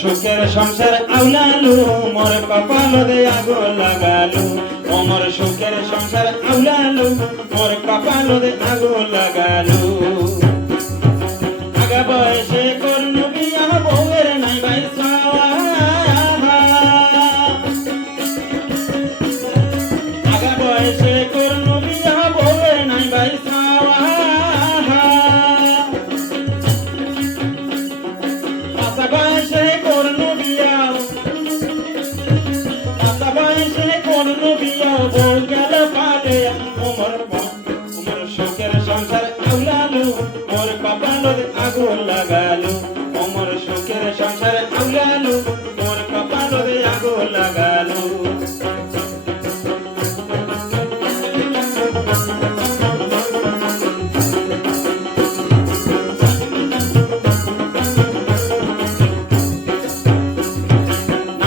সুখের সংসার আউলালু মোর কপাল দে আগো লাগালু মোর সুখের সংসার আউলালু মোর কপাল দে আগো লাগালু আগা বয়সে করনু বিয়া বউয়ের নাই ভাই সাওয়া আগা বয়সে করনু বিয়া বউয়ের নাই ভাই সাওয়া পাশা বয়সে বউ গেল পালে উমর সুখের সংসার আউলালু মোর কপাল আগুন লাগালু উমর সুখের সংসার আউলালু মোর কপাল আগুন লাগালু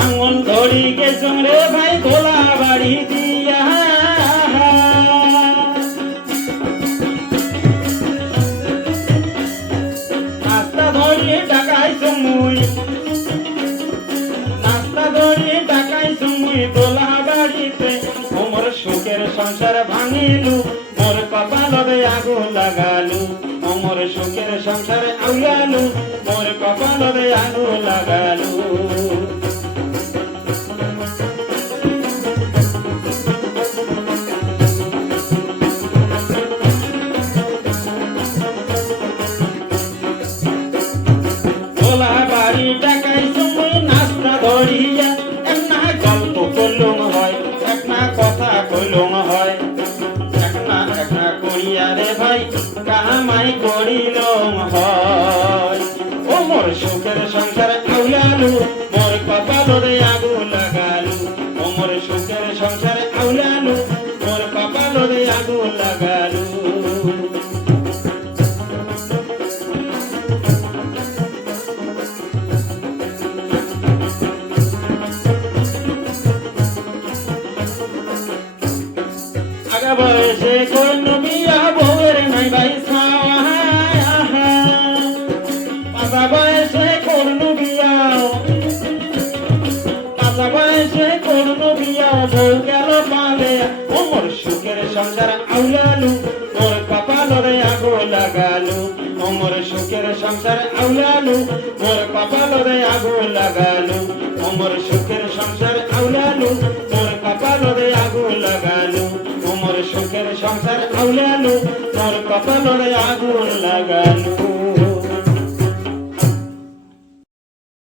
আঙুল ধরি গেছো রে ভাই গোলা বাড়ি দিয়া নাস্তা ধরিয়ে টাকাইছো মুই নাস্তা ধরিয়ে টাকাইছো মুই গোলা বাড়িতে মোর সুখের সংসার ভাঙিলু মোর কপাল আগুন লাগালু মোর সুখের সংসার আউলালু মোর কপাল আগুন লাগালু গোলা বাড়ি টাকাইছো মুই নাস্তা ধরিয়া এক না গল্প করলুম হয় এক না কথা কইলুম হয় এক না করিয়া রে ভাই কামাই করিলুম হয় ও মোর সুখের সংসার আউলালু মোর কপাল আগুন লাগালু ও মোর সুখের সংসার আউলালু মোর কপাল আগুন লাগালু আগা বয়সে করনু বিয়া বউয়ের নাই ভাই সাওয়া পাশা বয়সে করনু বিয়া পাশা বয়সে করনু বিয়া বউ গেল পালে মোর সুখের সংসার আউলালু মোর কপাল আগুন লাগালু মোর সুখের সংসার আউলালু মোর কপাল আগুন লাগালু মোর সুখের সংসার আউলালু মোর কপাল আগুন লাগালু মোর সুখের সংসার আউলালু মোর কপাল আগুন লাগালু।